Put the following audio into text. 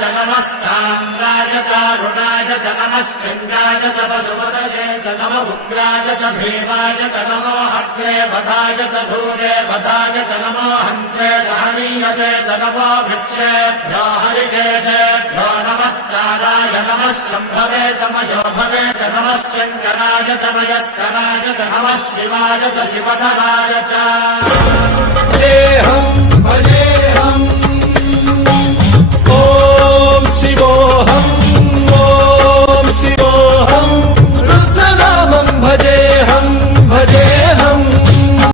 च नमस्ताम्राय चारुणाय च नमः शृङ्गाय च पशुपतये च नम उग्राय च भीमाय च नमो अग्रे बधाय च धूरे बधाय च नमो हन्त्रे च हनीयसे च नमो वृक्षेभ्यो हरिकेशेभ्यो नमस्काराय नमः शम्भवे च मयोभवे च नमः शङ्कराय च मयस्कराय च नमः शिवाय च शिवधराय